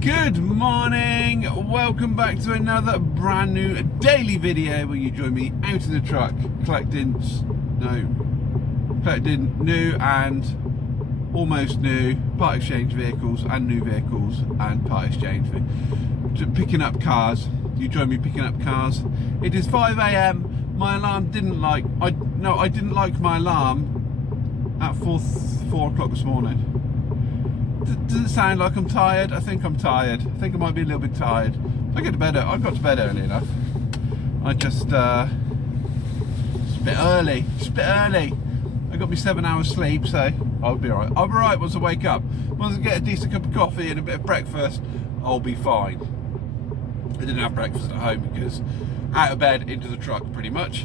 Good morning, welcome back to another brand new daily video where you join me out in the truck collecting new and almost new part exchange vehicles and new vehicles and part exchange, picking up cars. You join me picking up cars. It is 5 a.m. My alarm didn't like, I didn't like my alarm at 4 o'clock this morning. Does it sound like I'm tired? I think I'm tired. I think I might be a little bit tired. I got to bed early enough. I just it's a bit early. I got me 7 hours sleep, so I'll be alright. I'll be alright once I wake up. Once I get a decent cup of coffee and a bit of breakfast, I'll be fine. I didn't have breakfast at home because out of bed into the truck pretty much.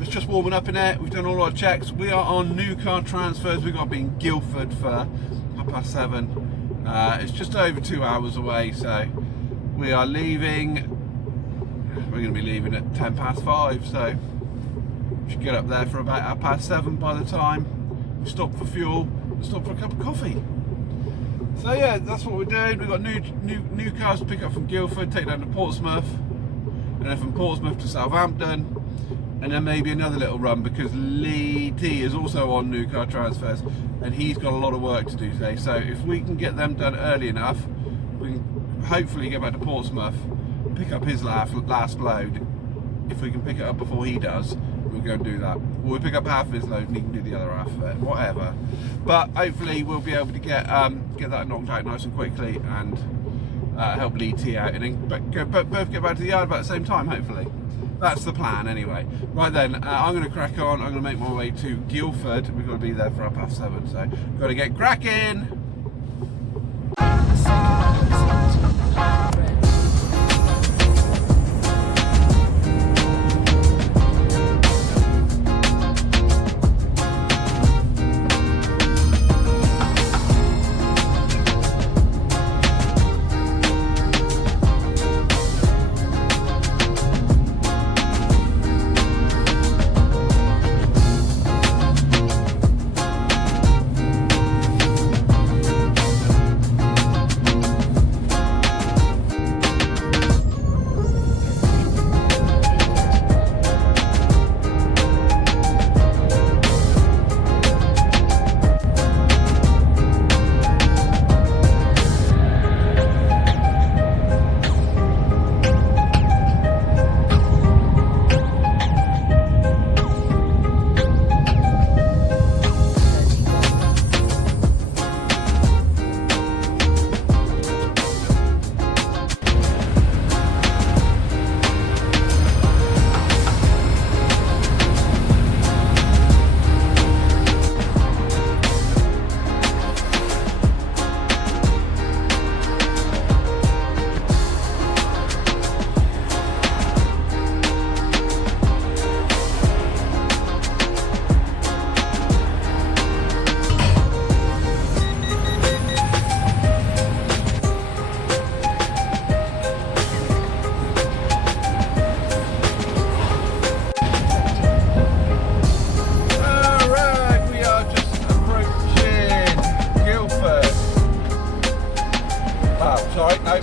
It's just warming up in there. We've done all our checks. We are on new car transfers. We've got to be in Guilford for 7:30. It's just over 2 hours away, so we are leaving. We're going to be leaving at 5:10, so we should get up there for about 7:30 by the time we stop for fuel and stop for a cup of coffee. So yeah, that's what we're doing. We've got new cars to pick up from Guilford, take down to Portsmouth, and then from Portsmouth to Southampton, and then maybe another little run because Lee T is also on new car transfers and he's got a lot of work to do today. So if we can get them done early enough, we can hopefully get back to Portsmouth, pick up his last load. If we can pick it up before he does, we'll go and do that. We'll pick up half of his load and he can do the other half of it, whatever. But hopefully we'll be able to get that knocked out nice and quickly and help Lee T out, and then both get back to the yard about the same time, hopefully. That's the plan anyway. Right then, I'm going to crack on. I'm going to make my way to Guilford. We've got to be there for 7:30, so we've got to get cracking.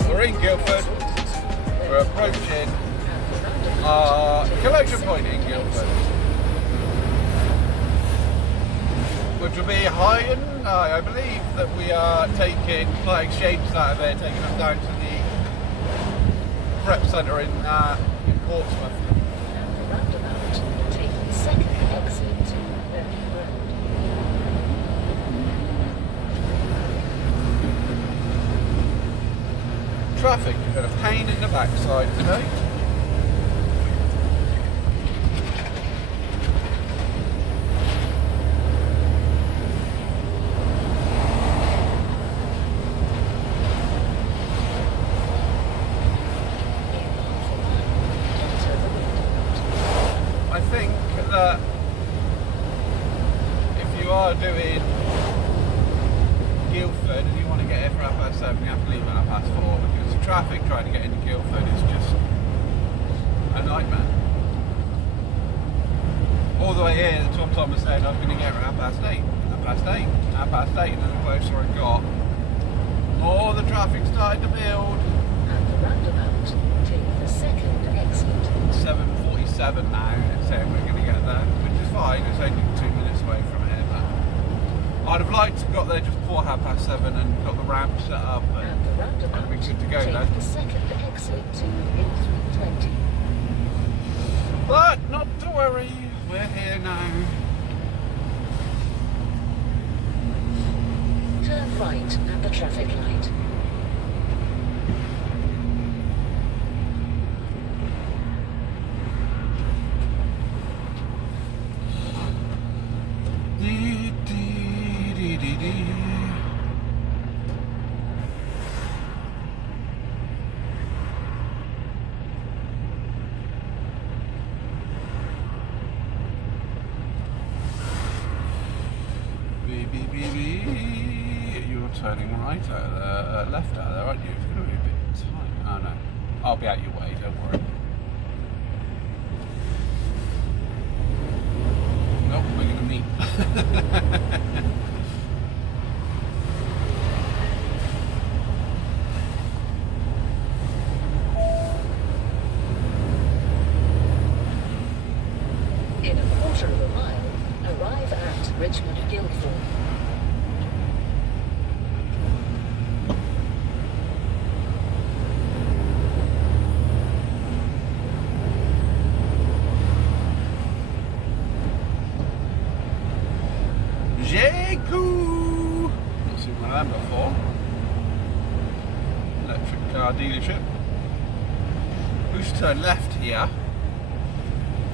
We're in Guilford. We're approaching our collection point in Guilford, which will be high and high. I believe that we are taking part exchanges out of there, taking them down to the prep centre in Portsmouth. Traffic has been a pain in the backside today. I think that if you are doing Guilford and you want to get here for 7:30, you have to leave at 4:30 because the traffic trying to get into Guilford is just a nightmare. All the way here, Tom Thomas said I was going to get here at 8:30, and then the closer I got, more the the traffic started to build. At the roundabout, take the second exit. 7:47 now, it's saying we're going to get there, which is fine, it's only 2 minutes away from here, but I'd have liked to have got there just before 7:30 and got the ramp set up, but At the roundabout, we're good to go take then. the second exit to A320. But not to worry, we're here now. Turn right at the traffic light. You're turning right out of there, left out of there, aren't you? It's going to be a bit tight. Oh no, I'll be out your way, don't worry. Nope, we're going to meet. In a quarter of a mile, arrive at Richmond Guilford. Jaku! Not seen one of them before. Electric car dealership. We used to turn left here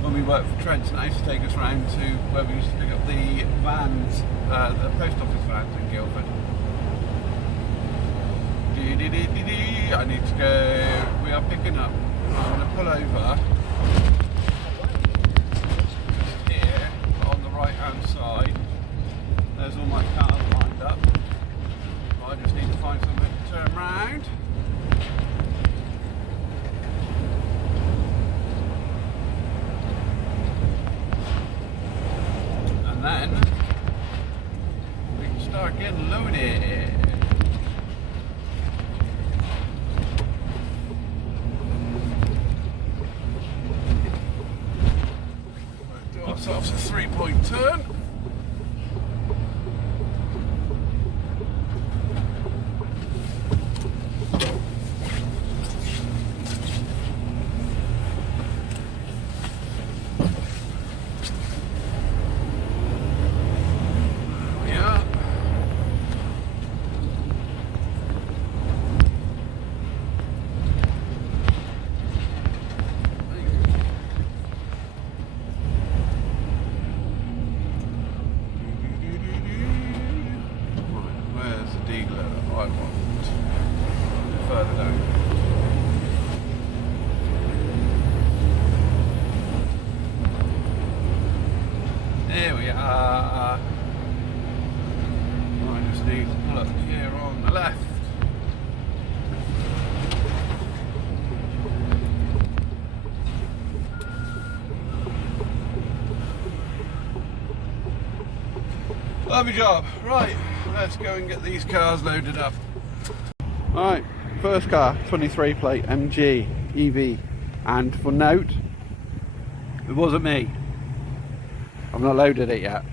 when we worked for Trent, and they used to take us round to where we used to pick up the vans, the post office vans in Guilford. I need to go. We are picking up. I'm going to pull over just here on the right hand side. There's all my cars lined up. I just need to find something to turn round. And then we can start getting loaded. Do ourselves a 3-point turn. Further down. There we are. I just need to pull up here on the left. Lovely job. Right, let's go and get these cars loaded up. Alright, first car, 23 plate MG EV, and for note, it wasn't me. I've not loaded it yet.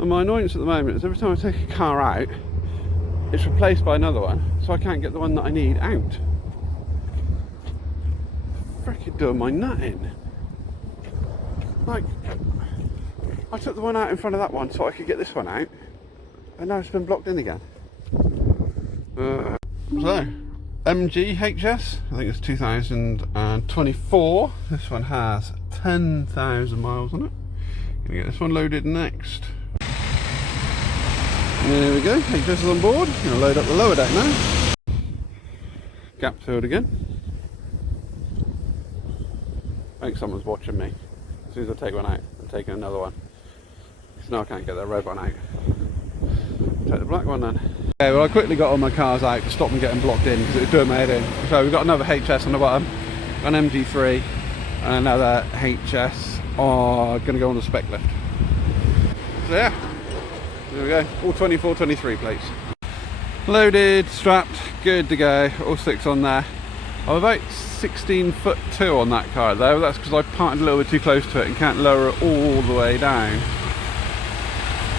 And my annoyance at the moment is every time I take a car out, it's replaced by another one, so I can't get the one that I need out. Frickin' doing my nutting. Like, I took the one out in front of that one so I could get this one out, and now it's been blocked in again. So, MGHS, I think it's 2024. This one has 10,000 miles on it. Gonna get this one loaded next. There we go, HS is on board. Gonna load up the lower deck now. Gap filled again. I think someone's watching me. As soon as I take one out, I'm taking another one. No, I can't get that red one out. Take the black one then. Okay, well I quickly got all my cars out to stop them getting blocked in because it was doing my head in. So we've got another HS on the bottom, an MG3 and another HS going to go on the spec lift. So yeah, there we go, all 24, 23 plates. Loaded, strapped, good to go, all 6 on there. I'm about 16'2" on that car though, that's because I parked a little bit too close to it and can't lower it all the way down.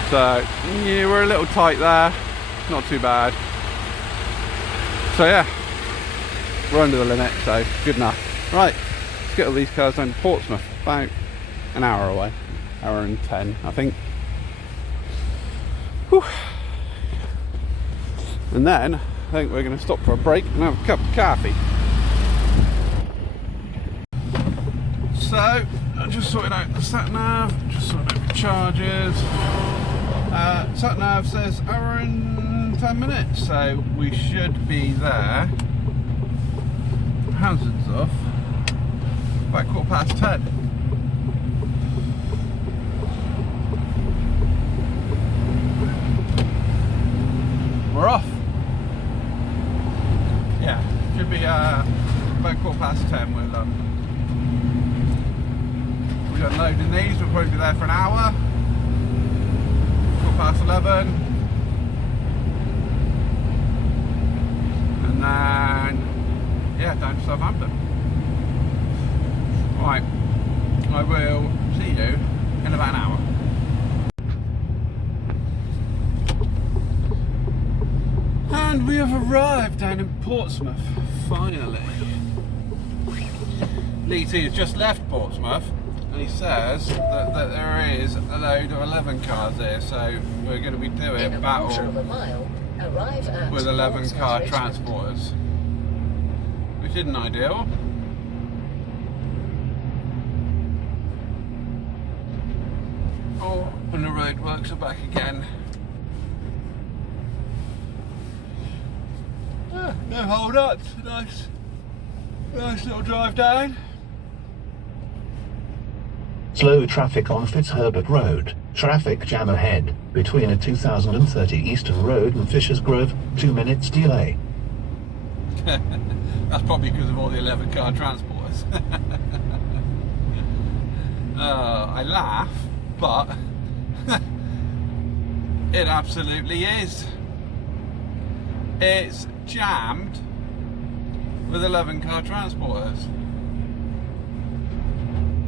So yeah, we're a little tight there, not too bad. So yeah, we're under the limit, so good enough. Right, let's get all these cars down to Portsmouth, about an hour away, hour and 10 I think. Whew. And then I think we're going to stop for a break and have a cup of coffee. So I'm just sorting out the sat nav, just sorting out the charges. Sat nav says hour and 10 minutes, so we should be there. Hazards off about 10:15. We're off. Yeah, should be about 10:15. We're unloading these. We'll probably be there for an hour. 11:15, and then yeah, down to Southampton. Right, I will see you in about an hour. And we have arrived down in Portsmouth, finally. Lee T has just left Portsmouth and he says that there is a load of 11 cars there, so we're going to be doing a battle with 11 car transporters, which isn't ideal. Oh, and the roadworks are back again. No hold ups, nice little drive down. Slow traffic on Fitzherbert Road. Traffic jam ahead between a 2030 Eastern Road and Fisher's Grove. 2 minutes delay. That's probably because of all the 11 car transporters. I laugh, but it absolutely is. It's jammed with 11 car transporters.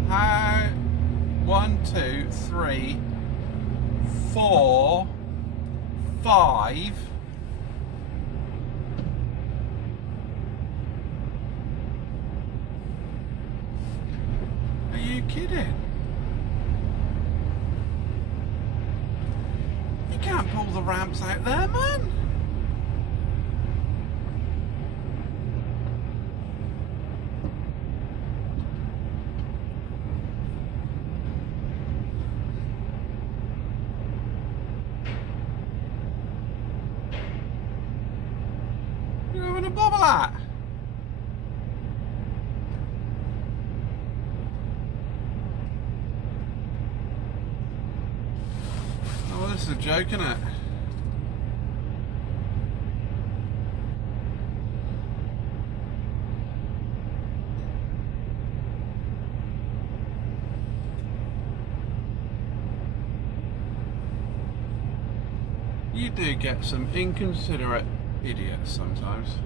How? 1, 2, 3, 4, 5. Are you kidding? You can't pull the ramps out there, man. You're having a bobble at. Oh, well, this is a joke, isn't it? You do get some inconsiderate idiots sometimes.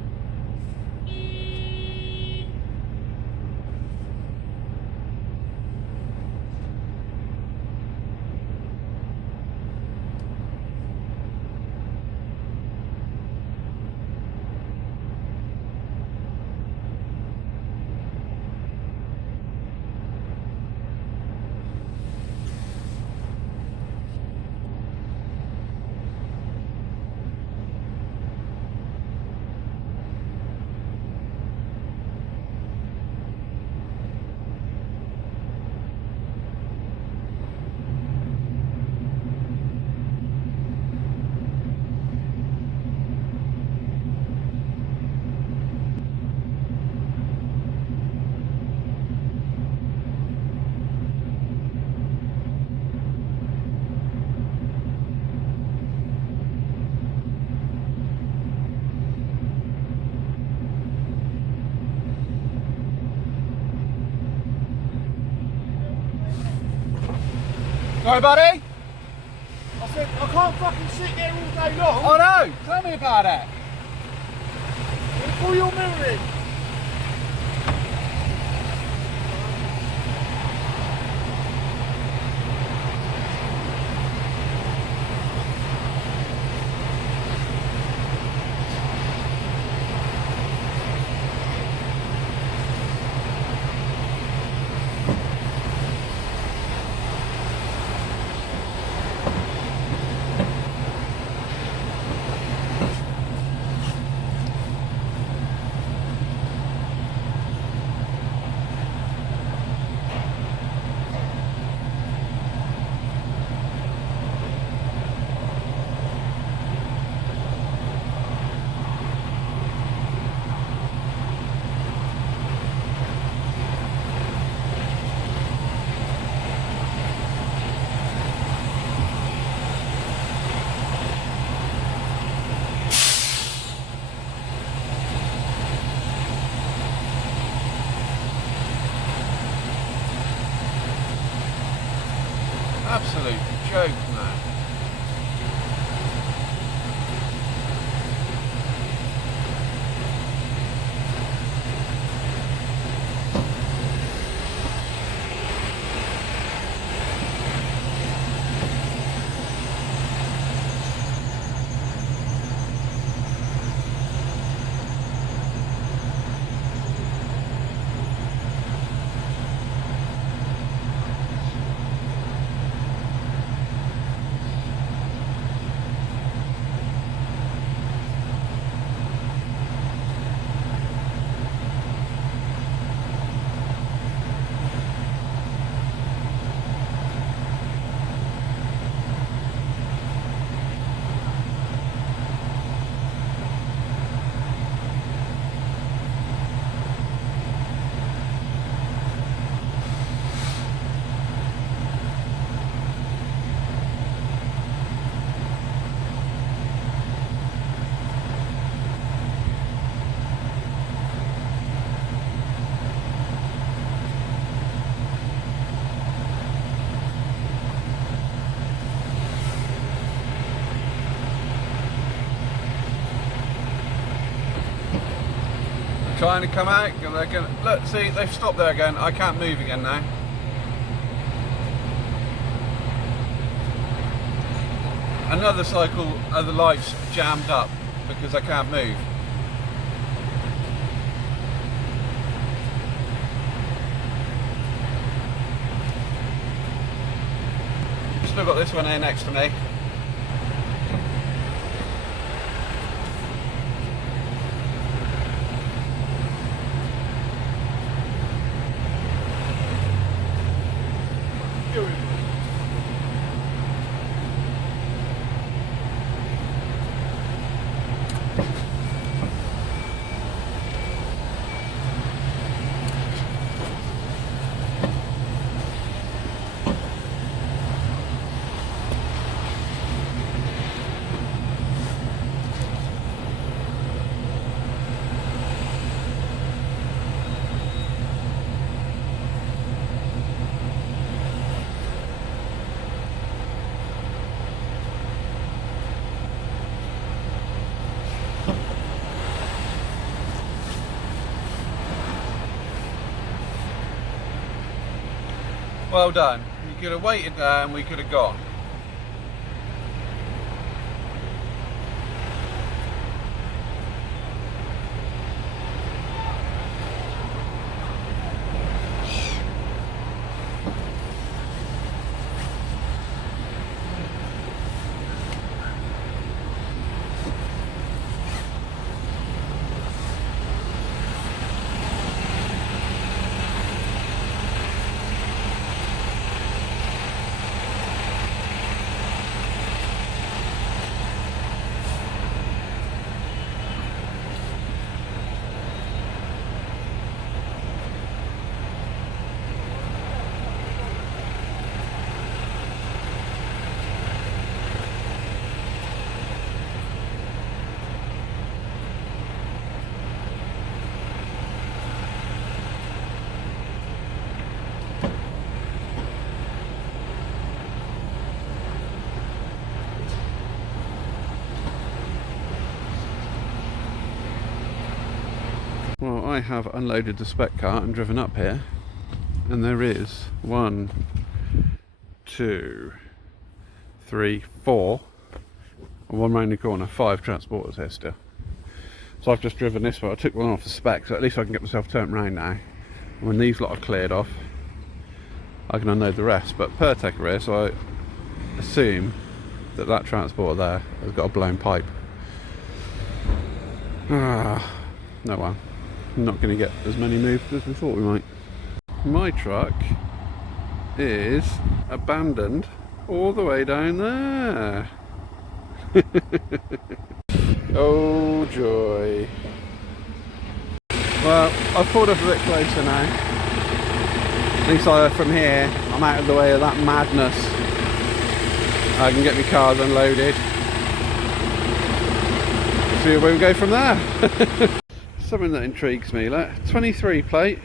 Sorry, buddy? I said, I can't fucking sit there all day long. Oh no! Tell me about it. Pull your mirror in. Absolute joke, man. Trying to come out, and they're going. Look, see, they've stopped there again. I can't move again now. Another cycle of the lights jammed up because I can't move. Still got this one here next to me. Well done. You could have waited there and we could have gone. Well, I have unloaded the spec car and driven up here, and there is 1, 2, 3, 4, and one round the corner, 5 transporters here still. So I've just driven this one. I took one off the spec, so at least I can get myself turned round now. And when these lot are cleared off, I can unload the rest. But per taker here, so I assume that that transporter there has got a blown pipe. No one. I'm not going to get as many moved as we thought we might. My truck is abandoned all the way down there. Oh joy. Well, I've pulled up a bit closer now. At least from here, I'm out of the way of that madness. I can get my cars unloaded. See where we go from there. Something that intrigues me, like 23 plate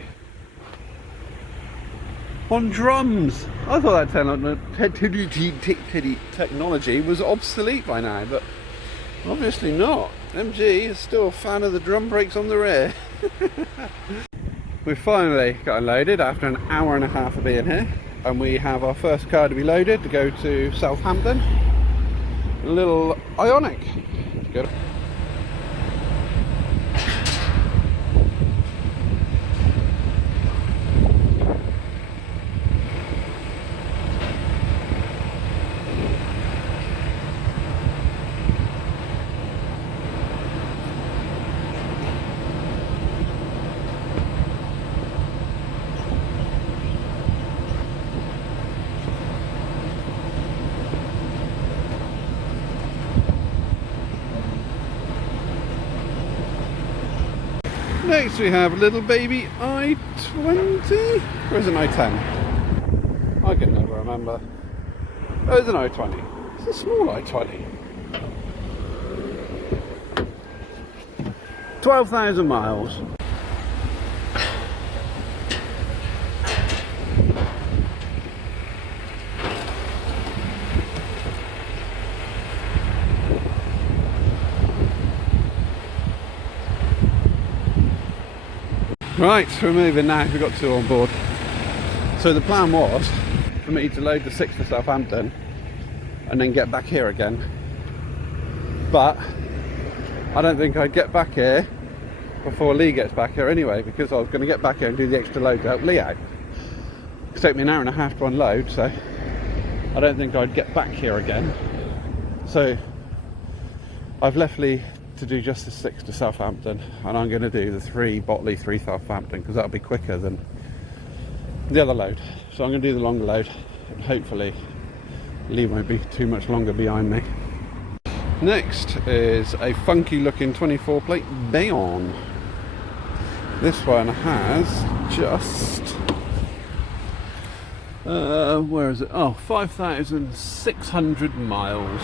on drums. I thought that technology was obsolete by now, but obviously not. MG is still a fan of the drum brakes on the rear. We finally got unloaded after an hour and a half of being here, and we have our first car to be loaded to go to Southampton. A little Ionic. Good. Next we have a little baby i20, or is it an i10? I can never remember. Oh, it's an i20. It's a small i20. 12,000 miles. Right, we're moving now. We've got 2 on board. So the plan was for me to load the 6 to Southampton and then get back here again. But I don't think I'd get back here before Lee gets back here anyway, because I was going to get back here and do the extra load to help Lee out. It took me an hour and a half to unload, so I don't think I'd get back here again. So I've left Lee to do just the 6 to Southampton, and I'm going to do the 3 Botley, 3 Southampton, because that'll be quicker than the other load. So I'm going to do the longer load, and hopefully Lee won't be too much longer behind me. Next is a funky looking 24 plate Bayonne. This one has just where is it? Oh, 5,600 miles.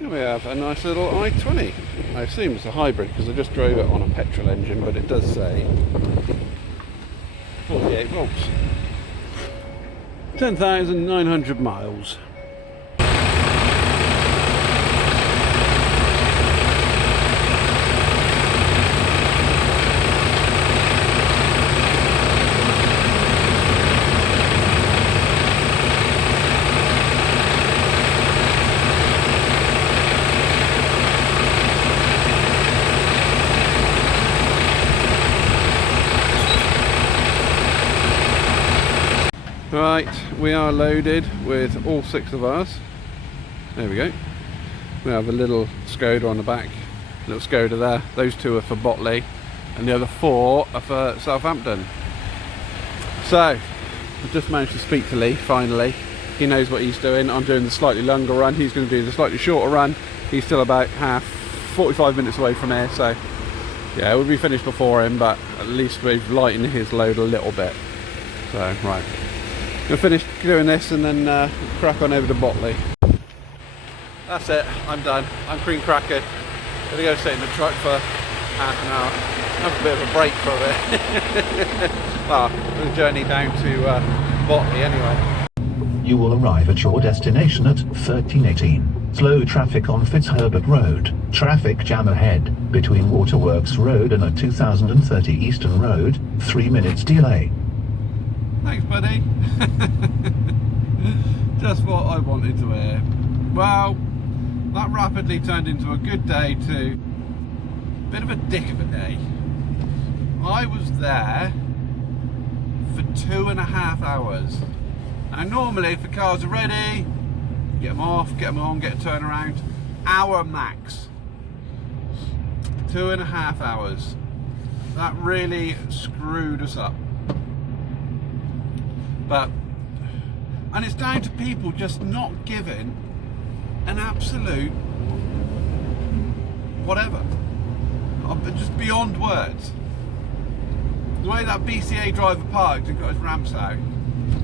We have a nice little i20. I assume it's a hybrid because I just drove it on a petrol engine, but it does say 48 volts. 10,900 miles. Right, we are loaded with all 6 of ours. There we go. We have a little Skoda on the back, little Skoda there. Those 2 are for Botley, and the other 4 are for Southampton. So, I've just managed to speak to Lee, finally. He knows what he's doing. I'm doing the slightly longer run. He's going to do the slightly shorter run. He's still about 45 minutes away from here, so yeah, we'll be finished before him, but at least we've lightened his load a little bit. So, right. We'll finish doing this and then crack on over to Botley. That's it, I'm done. I'm cream crackered. Gonna go sit in the truck for half an hour. Have a bit of a break for it. Well, the journey down to Botley anyway. You will arrive at your destination at 13:18. Slow traffic on Fitzherbert Road. Traffic jam ahead between Waterworks Road and a 2030 Eastern Road. 3 minutes delay. Thanks, buddy. Just what I wanted to hear. Well, that rapidly turned into a good day to a bit of a dick of a day. I was there for 2.5 hours. Now normally if the cars are ready, get them off, get them on, get a turnaround. Hour max. 2.5 hours. That really screwed us up. And it's down to people just not giving an absolute whatever. Just beyond words. The way that BCA driver parked and got his ramps out,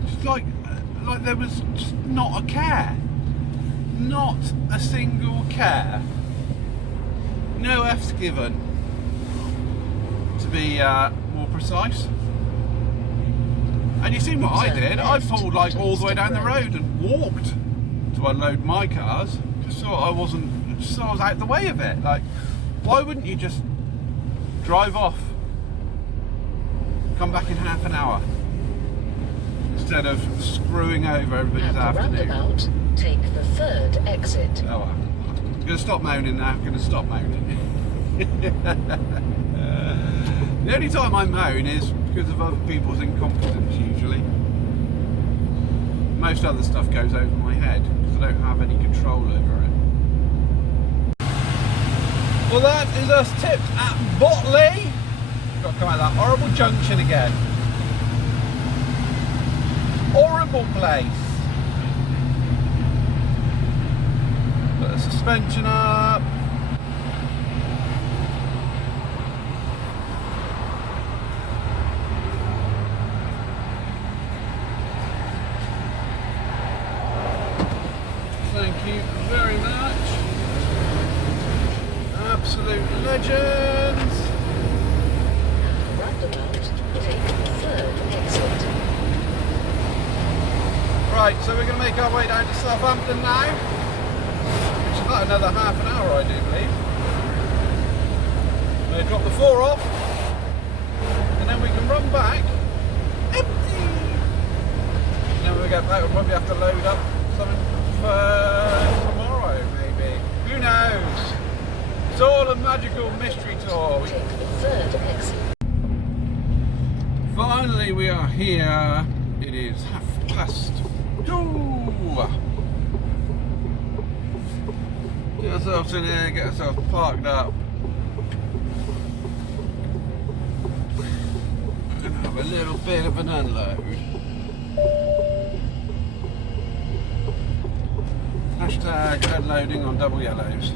just like there was just not a care. Not a single care. No F's given, to be more precise. And you seen what I did? I pulled like all the way down the road and walked to unload my cars, just so I was out the way of it. Like, why wouldn't you just drive off, come back in half an hour, instead of screwing over everybody's At the afternoon? roundabout, take the third exit. Oh well. I'm going to stop moaning now. I'm going to stop moaning. The only time I moan is because of other people's incompetence, usually. Most other stuff goes over my head because I don't have any control over it. Well, that is us tipped at Botley. Got to come out of that horrible junction again. Horrible place. Put the suspension up. Thank you very much. Absolute legends. Roundabout, take the third exit. Right, so we're going to make our way down to Southampton now, which is about another half an hour, I do believe. We're going to drop the 4 off, and then we can run back empty. And then when we get back, we'll probably have to load up something for tomorrow, maybe. Who knows? It's all a magical mystery tour. Take the third exit. Finally, we are here. It is 2:30. Get ourselves in here, get ourselves parked up, and have a little bit of an unload. Hashtag unloading on double yellows.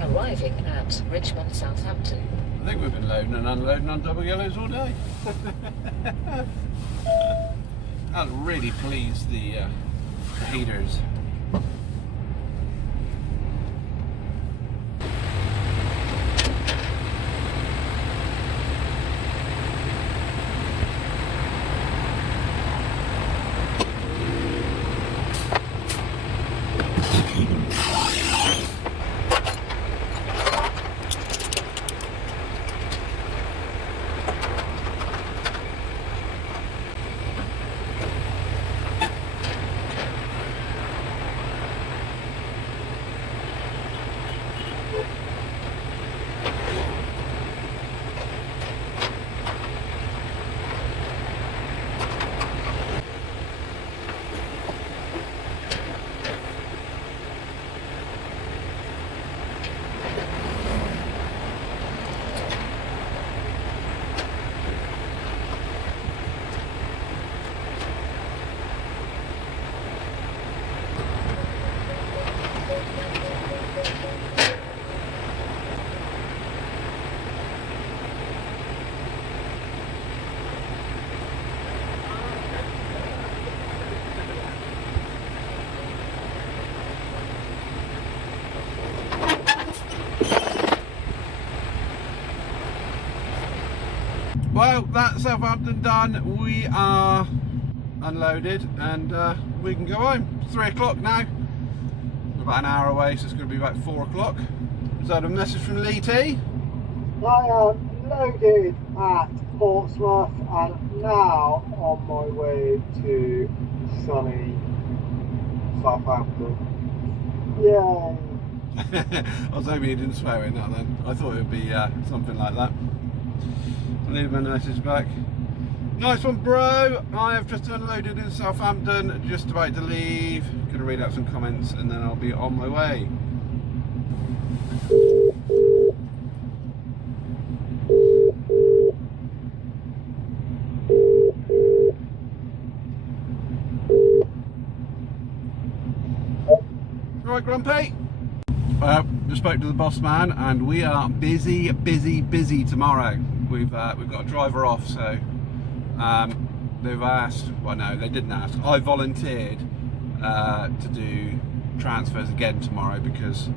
Arriving at Richmond, Southampton. I think we've been loading and unloading on double yellows all day. That really pleased the haters. well, that's Southampton done. We are unloaded and we can go home. It's 3 o'clock now. We're about an hour away, so it's going to be about 4 o'clock. Is that a message from Lee T? I am loaded at Portsmouth and now on my way to sunny Southampton. Yay! I was hoping you didn't swear in that then. I thought it would be something like that. I'll leave my message back. Nice one, bro. I have just unloaded in Southampton, just about to leave. Gonna read out some comments and then I'll be on my way. Right, Grumpy. Just spoke to the boss man, and we are busy tomorrow. We've got a driver off, so they've asked. Well, no, they didn't ask. I volunteered to do transfers again tomorrow because,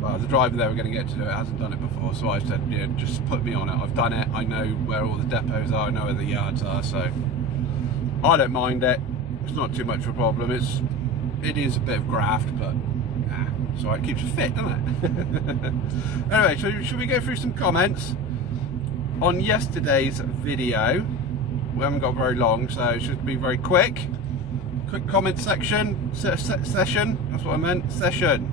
well, the driver they were going to get to do it hasn't done it before. So I said, yeah, just put me on it. I've done it. I know where all the depots are. I know where the yards are. So I don't mind it. It's not too much of a problem. It is a bit of graft, but. So it keeps you fit, doesn't it? Anyway, so should we go through some comments on yesterday's video? We haven't got very long, so it should be very quick. Quick comment section, session, that's what I meant, session.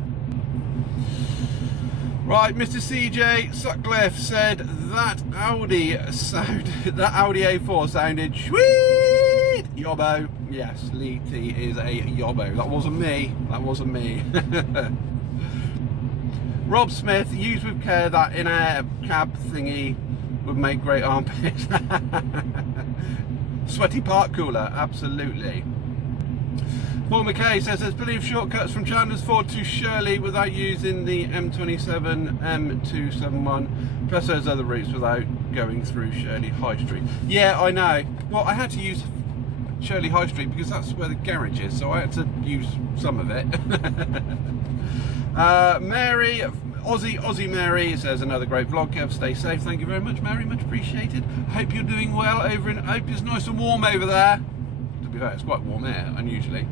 Right, Mr. CJ Sutcliffe said that Audi A4 sounded sweet. Yobbo. Yes, Lee T is a yobbo. That wasn't me. That wasn't me. Rob Smith, use with care that in-air cab thingy would make great armpits. Sweaty park cooler, absolutely. Paul McKay says there's plenty of shortcuts from Chandler's Ford to Shirley without using the M27, M271, plus those other routes without going through Shirley High Street. Yeah, I know. Well, I had to use Shirley High Street because that's where the garage is, so I had to use some of it. Mary, Aussie Mary says another great vlog, Kev, stay safe. Thank you very much, Mary, much appreciated. I hope you're doing well over in, I hope it's nice and warm over there. To be fair, it's quite warm here, unusually.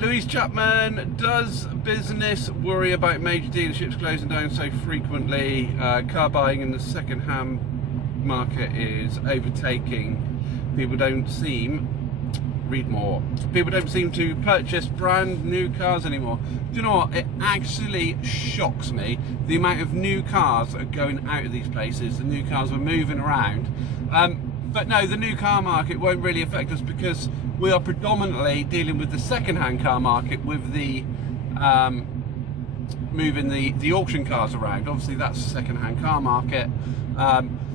Louise Chapman, does business worry about major dealerships closing down so frequently? Car buying in the second-hand market is overtaking. People don't seem to purchase brand new cars anymore. Do you know what? It actually shocks me the amount of new cars that are going out of these places. The new cars are moving around. But no, the new car market won't really affect us because we are predominantly dealing with the second-hand car market with the moving the auction cars around. Obviously, that's the second-hand car market.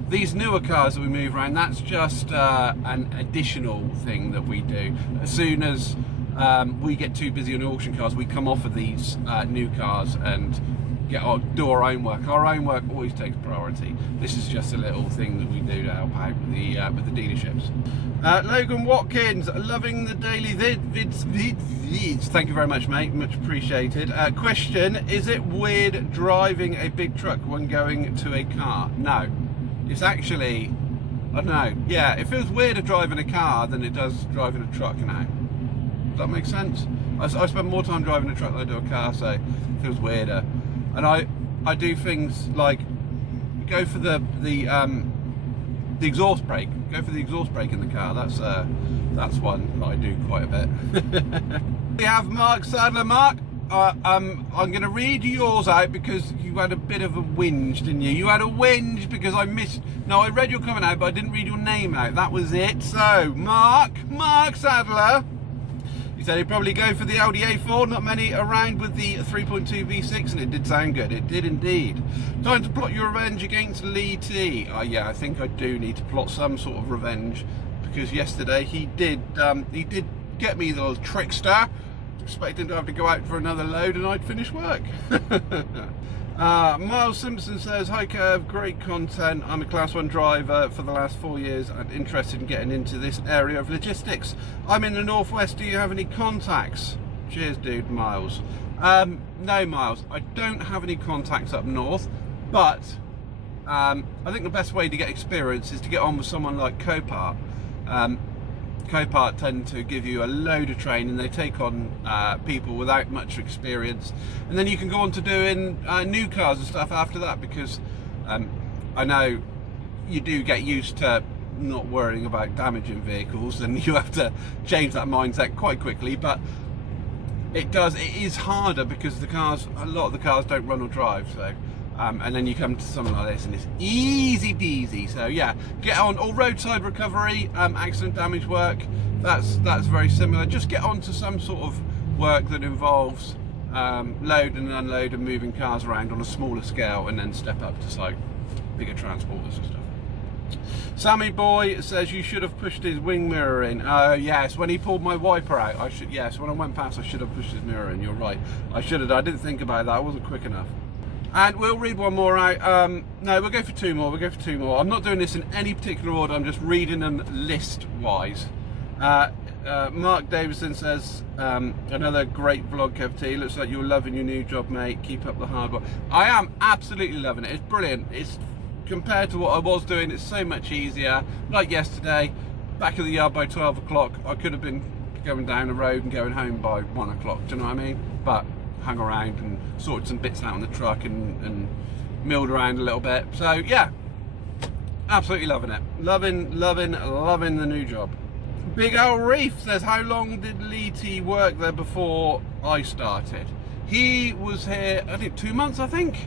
These newer cars that we move around, that's just an additional thing that we do. As soon as we get too busy on the auction cars, we come off of these new cars and do our own work. Our own work always takes priority. This is just a little thing that we do to help out with the dealerships. Logan Watkins, loving the daily vids. Thank you very much, mate. Much appreciated. Question: is it weird driving a big truck when going to a car? No. It's actually, I don't know. Yeah, it feels weirder driving a car than it does driving a truck now. Does that make sense? I spend more time driving a truck than I do a car, so it feels weirder. And I do things like go for the exhaust brake. Go for the exhaust brake in the car. That's one that I do quite a bit. We have Mark Sadler. Mark, I'm going to read yours out because you had a bit of a whinge, didn't you? You had a whinge because I missed. No, I read your comment out, but I didn't read your name out. That was it. So, Mark Sadler. He said he'd probably go for the Audi A4, not many around with the 3.2 V6, and it did sound good, it did indeed. Time to plot your revenge against Lee T. Yeah, I think I do need to plot some sort of revenge, because yesterday he did get me the little trickster, expecting to have to go out for another load and I'd finish work. Miles Simpson says, hi Kev, great content. I'm a class 1 driver for the last 4 years and interested in getting into this area of logistics. I'm in the northwest, do you have any contacts? Cheers dude, Miles. No Miles, I don't have any contacts up north, but I think the best way to get experience is to get on with someone like Copart. Copart tend to give you a load of training. They take on people without much experience, and then you can go on to doing new cars and stuff after that, because I know you do get used to not worrying about damaging vehicles, and you have to change that mindset quite quickly. But it is harder because a lot of the cars don't run or drive, so and then you come to something like this and it's easy peasy. So yeah, get on. Or roadside recovery, accident damage work, that's very similar. Just get on to some sort of work that involves load and unload and moving cars around on a smaller scale, and then step up to like bigger transporters and stuff. Sammy Boy says you should have pushed his wing mirror in. Yes, when he pulled my wiper out, yes, when I went past I should have pushed his mirror in. You're right, I should have. I didn't think about that, I wasn't quick enough. And we'll read one more out. No, we'll go for two more. I'm not doing this in any particular order, I'm just reading them list wise. Mark Davison says, another great vlog, Kev T. Looks like you're loving your new job, mate. Keep up the hard work. I am absolutely loving it. It's brilliant. It's compared to what I was doing, it's so much easier. Like yesterday, back at the yard by 12 o'clock. I could have been going down the road and going home by 1 o'clock. Do you know what I mean? But hung around and sorted some bits out on the truck and milled around a little bit. So yeah, absolutely loving it. Loving the new job. Big Al Reef says, how long did Lee T work there before I started? He was here, I think 2 months, I think.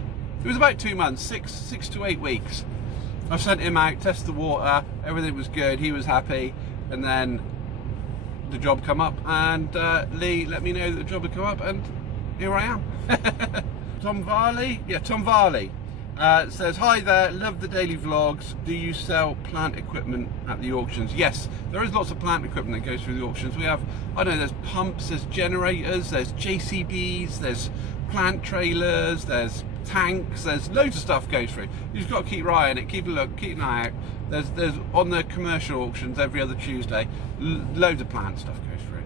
It was about 2 months, six to 8 weeks. I sent him out, tested the water, everything was good, he was happy, and then the job come up, and Lee let me know that the job had come up, and here I am. Tom Varley says, hi there, love the daily vlogs. Do you sell plant equipment at the auctions? Yes, there is lots of plant equipment that goes through the auctions. We have, I don't know, there's pumps, there's generators, there's JCBs, there's plant trailers, there's tanks, there's loads of stuff goes through. You just got to keep your eye on it, keep a look, keep an eye out. There's on the commercial auctions every other Tuesday, loads of plant stuff goes through.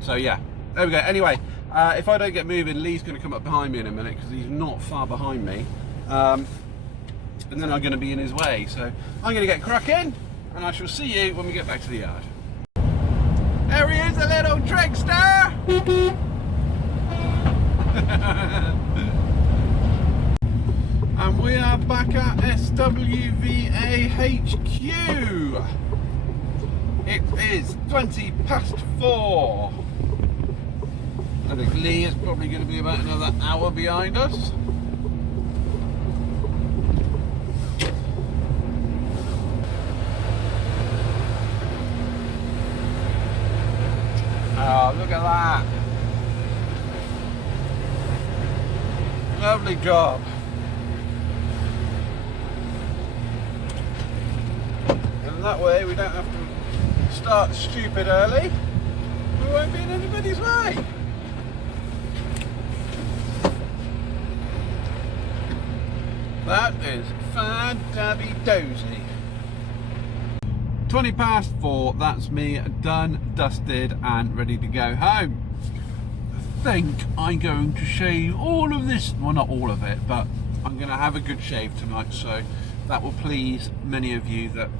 So yeah, there we go. Anyway, if I don't get moving, Lee's going to come up behind me in a minute because he's not far behind me, and then I'm going to be in his way. So I'm going to get cracking, and I shall see you when we get back to the yard. There he is, a little trickster. And we are back at SWVA HQ. It is 4:20. I think Lee is probably going to be about another hour behind us. Oh, look at that. Lovely job. And that way we don't have to start stupid early. We won't be in anybody's way. That is fan-dabby-dozy. 4:20, that's me done, dusted and ready to go home. I think I'm going to shave all of this, well not all of it, but I'm going to have a good shave tonight, so that will please many of you that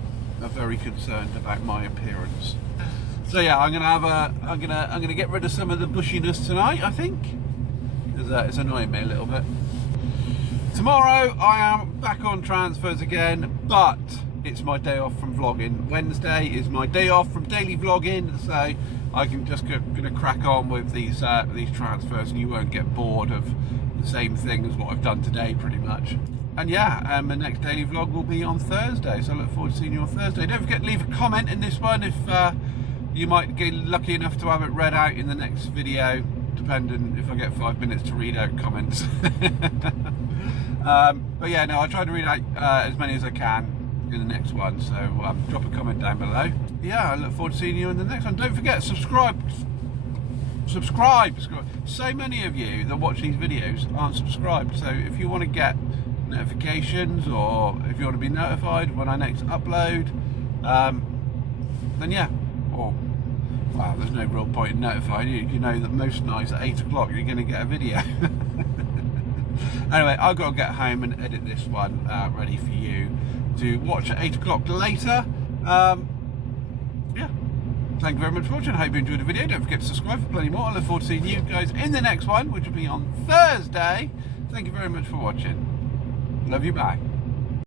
are very concerned about my appearance. So yeah, I'm gonna get rid of some of the bushiness tonight, I think. It's annoying me a little bit. Tomorrow I am back on transfers again, but it's my day off from vlogging. Wednesday is my day off from daily vlogging, so I can just gonna crack on with these transfers, and you won't get bored of the same thing as what I've done today, pretty much. And yeah, the next daily vlog will be on Thursday, so I look forward to seeing you on Thursday. Don't forget to leave a comment in this one if you might get lucky enough to have it read out in the next video, depending if I get 5 minutes to read out comments. But yeah, no, I'll try to read out as many as I can in the next one, so drop a comment down below. Yeah, I look forward to seeing you in the next one. Don't forget, subscribe. So many of you that watch these videos aren't subscribed, so if you want to get notifications, or if you want to be notified when I next upload, then yeah, or well, there's no real point in notifying you. You know that most nights at 8 o'clock you're going to get a video. Anyway, I've got to get home and edit this one ready for you to watch at 8 o'clock later. Yeah, thank you very much for watching. I hope you enjoyed the video. Don't forget to subscribe for plenty more. I look forward to seeing you guys in the next one, which will be on Thursday. Thank you very much for watching. Love you, bye.